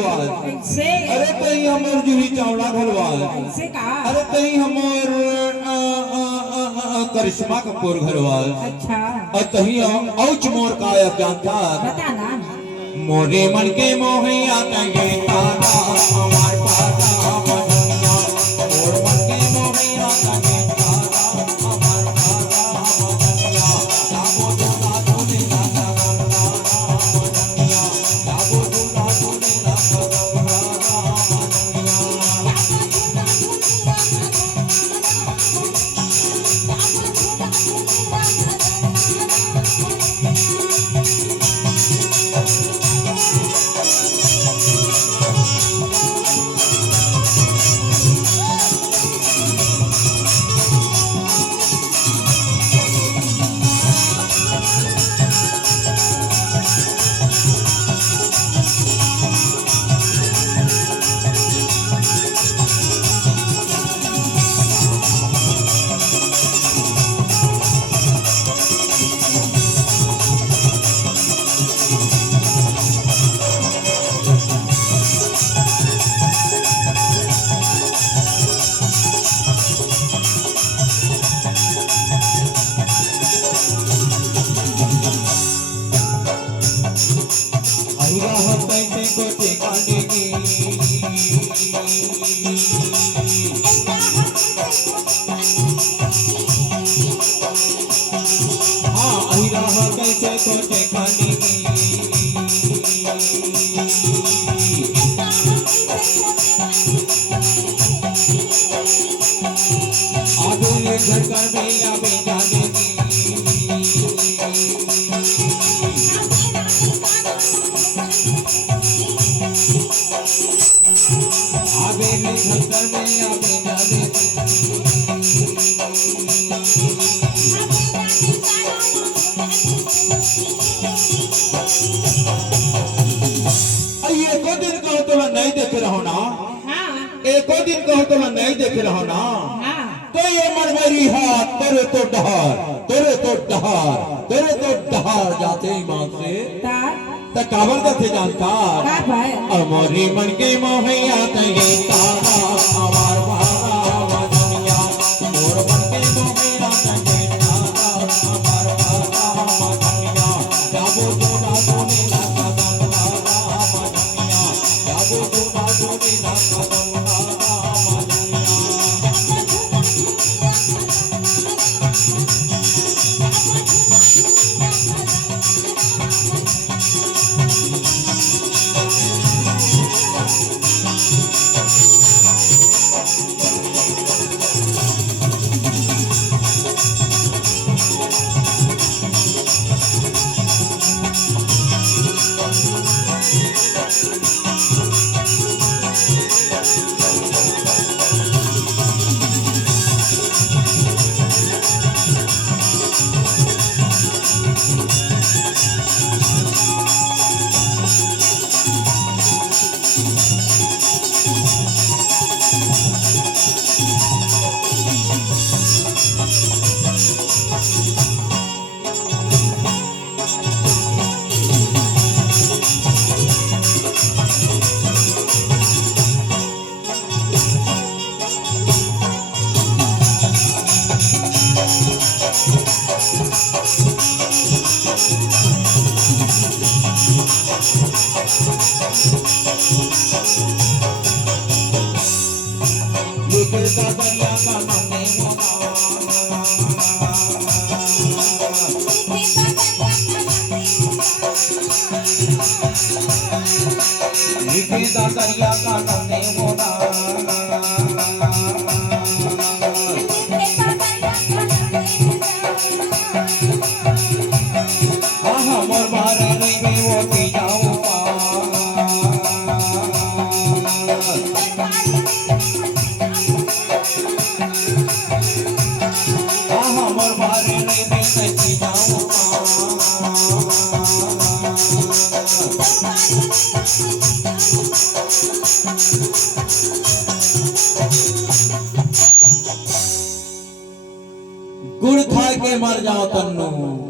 अरे तई हमर जूही चावला घरवाल ऐसे का अरे तई हमर करिश्मा कपूर घरवाल अच्छा और तही औच मोर का जानता बता ना मोरे मन के मोहैया तंगे तारा हमार पारा मनैया मोर मन के मोहैया तंगे तारा हमार पारा मनैया लाबो दूला दूली ना तारा मनैया लाबो दूला दूली ना तारा एको दिन कहो तो मैं नहीं देख रहा ना तो ये मरमरी हाथ तेरे तो डहार जाते ईमान से त काबर दथे जानता अमरी मन के मोहैया तंगे तारा हमार भारा मनैया मोर मन के मोहैया तंगे तारा हमार भारा मनैया जाबो जोड़ा जोनी ना कदम तारा मनैया जाबो जोड़ा जोनी ना कदम दा दरिया का तने मोदा मोर मारे में वो पी जाऊं मोर मारे में सची जाऊं गुड़ खा के मर जाओ तन्नू